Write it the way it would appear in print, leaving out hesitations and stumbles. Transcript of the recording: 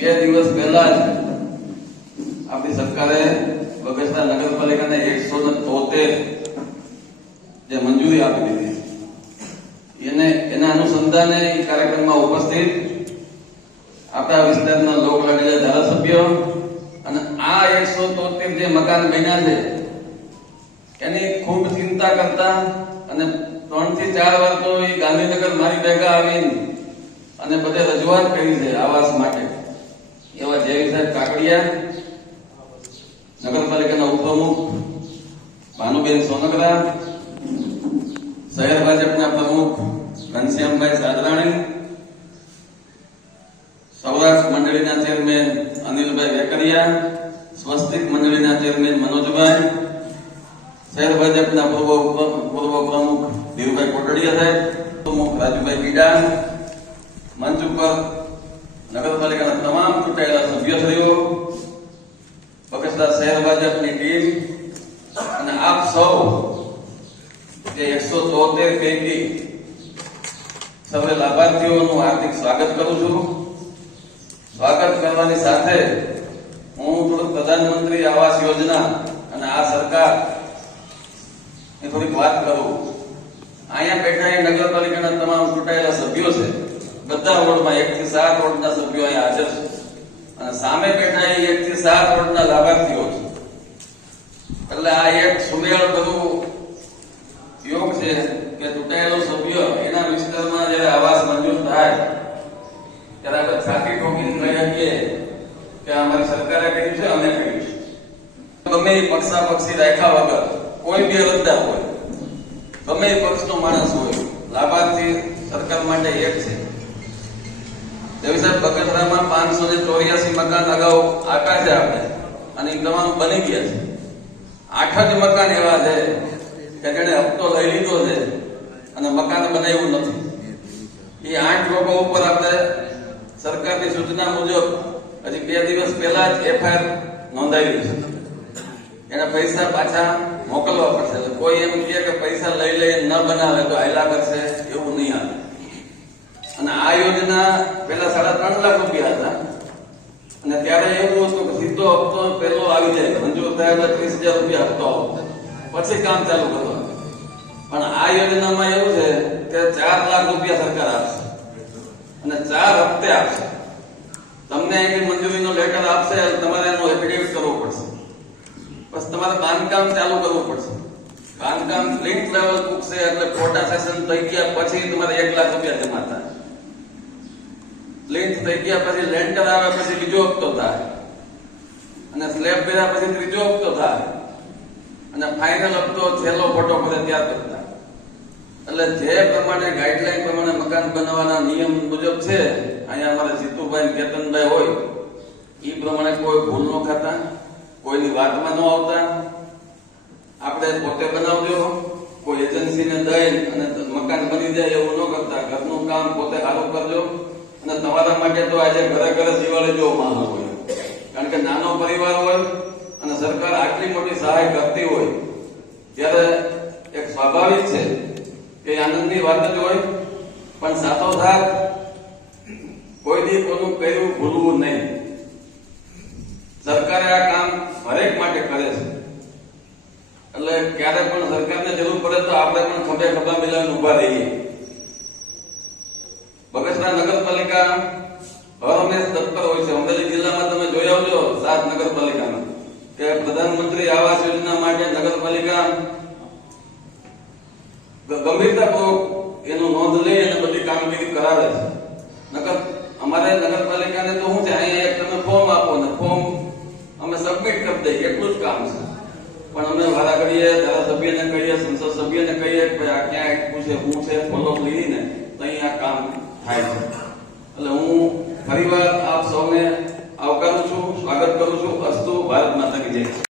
2 દિવસ પહેલા જ આપણી સરકારે બગસરા નગરપાલિકાને 173 જે મંજૂરી આપી દીધી, એના અનુસંધાને એ કાર્યક્રમમાં ઉપસ્થિત આપણા વિસ્તારના લોક લાગેલા ધારાસભ્યો અને આ 173 જે મકાન બન્યા છે એની ખૂબ ચિંતા કરતા અને 3 થી 4 વાર તો એ ગાંધીનગર મારી ભેગા આવીને અને બધે રજૂઆત કરી છે આવાસ માટે. એવા જયવીર સાહેબ કાકડિયા, નગરપાલિકાના ઉપપ્રમુખ ભાનુબેન સોનગરા, શહેર ભાજપના પ્રમુખ ઘનશ્યામભાઈ સાદરાણી, સૌરાષ્ટ્ર મંડળીના ચેરમેન અનિલભાઈ વેકરિયા, સ્વસ્તિક મંડળીના ચેરમેન મનોજભાઈ, શહેર ભાજપના પૂર્વ પ્રમુખ ધીરુભાઈ કોટડિયા સાહેબ, પ્રમુખ રાજુભાઈ ગીડા, મંચ ઉપર નગરપાલિકાના તમામ ચૂંટાયેલા સભ્યશ્રીઓ, બગસરા શહેર ભાજપની ટીમ અને આપ સૌ જે 173 પૈકી સર્વે લાભાર્થીઓનું હાર્દિક સ્વાગત કરું છું. સ્વાગત કરવાની સાથે હું થોડુંક પ્રધાનમંત્રી આવાસ યોજના અને આ સરકાર એ થોડીક વાત કરું. અહીંયા બેઠા એ નગરપાલિકાના તમામ ચૂંટાયેલા સભ્યો છે, બધા વોર્ડમાં 1 થી 7 વોર્ડના સભ્યો અહીંયા હાજર છે અને સામે બેઠા એ 1 થી 7 વોર્ડના લાભાર્થીઓ છે. એટલે આ એક સુમેળ બધું યોગ છે કે ચૂંટાયેલો સભ્ય એના વિસ્તારમાં જયારે આવાસ મંજૂર થાય ત્યારે આપણે છાતી ઠોકીને કહી શકીએ કે અમારી સરકારે કર્યું છે, અમે કર્યું છે. ગમે એ પક્ષાપક્ષી રાખ્યા વગર કોઈ બી અરજદાર હોય, ગમે એ પક્ષનો માણસ હોય, લાભાર્થી સરકાર માટે એક છે. જયવીર સાહેબ, બગસરામાં 584 મકાન અગાઉ આપ્યા છે આપણે અને એ તમામ બની ગયા છે. 8 જ મકાન એવા છે કે જેને હપ્તો લઈ લીધો છે અને મકાન બનાવ્યું નથી. એ 8 લોકો ઉપર આપણે સરકારની સૂચના મુજબ હજી 2 દિવસ પહેલા જ એફઆઈઆર નોંધાવી છે. એના પૈસા પાછા મોકલવા પડશે. કોઈ એમ કહે કે પૈસા લઈ ન બનાવે તો હાયલા કરશે, એવું નહીં આવે. અને આ યોજના પેલા 3.5 લાખ રૂપિયા હતા અને ત્યારે એવું હતું કે સીધો હપ્તો પહેલો આવી જાય, મંજૂર થયા 30,000 રૂપિયા હપ્તો પછી કામ ચાલુ કરવાનું. પણ આ યોજનામાં એવું છે કે 4 લાખ રૂપિયા સરકાર આપશે અને 4 હપ્તે આપશે. તમને એની મંજૂરીનો લેટર આપશે, તમારે એનો એફિડેવિટ કરવો પડશે, બસ તમારે બાંધકામ ચાલુ કરવું પડશે. બાંધકામ લિંક લેવલ પૂછશે એટલે કોટા સેશન થઈ ગયા પછી તમારે 1 લાખ રૂપિયા જમા થાય. લિંક થઈ ગયા પછી લેન્ટર આવે પછી બીજો હપ્તો થાય અને સ્લેબ કર્યા પછી ત્રીજો હપ્તો થાય અને ફાઇનલ હપ્તો છેલ્લો ફોટો પડે ત્યાર કરતા. એટલે જે પ્રમાણે ગાઈડલાઈન પ્રમાણે મકાન બનાવવાના નિયમ મુજબ છે, અહીંયા અમારા જીતુભાઈ કેતનભાઈ હોય એ પ્રમાણે કોઈ ભૂલ ન ખાતા, કોઈની વાતમાં ન આવતા, આપણે પોતે બનાવજો, કોઈ એજન્સીને દઈ અને મકાન બની જાય એવું ન કરતા, ઘરનું કામ પોતે સારું કરજો. અને તમારા માટે તો આજે ઘરે ઘરે દિવાળી જેવો માહોલ હોય, કારણ કે નાનો પરિવાર હોય અને સરકાર આટલી મોટી સહાય કરતી હોય ત્યારે એક સ્વાભાવિક છે કે આનંદની વાત જ હોય. પણ સાથોસાથ કોઈ દી કોઈનું કર્યું ભૂલવું નહીં. સરકારે આ કામ હરેક માટે કરે છે એટલે ક્યારે પણ સરકારને જરૂર પડે તો આપણે પણ ખભે ખભા મિલાવીને ઉભા રહીએ. બગસરા નગરપાલિકા હરહંમેશ તત્પર હોય છે. અમરેલી જિલ્લામાં તમે જોઈ આવજો 7 નગરપાલિકામાં કે પ્રધાનમંત્રી આવાસ યોજના માટે નગરપાલિકા ગંભીરતાપૂર્વક એનું નોંધ લઈ અને બધી કામગીરી કરાવે છે. અમારે નગરપાલિકાને તો શું છે, અહીંયા એક તમે ફોર્મ આપો ને ફોર્મ અમે સબમિટ કરી દઈએ, એટલું જ કામ છે. પણ અમે વારા ઘડીએ ધારાસભ્યને કહીએ, સંસદ સભ્યને કહીએ કે આ ક્યાં પૂછે શું છે, ફોલોઅપ લઈને તો અહીંયા કામ થાય છે. એટલે હું ફરીવાર આપ સૌને આવકારું છું, સ્વાગત કરું છું. અસ્તુ ભારત માતા કી જય.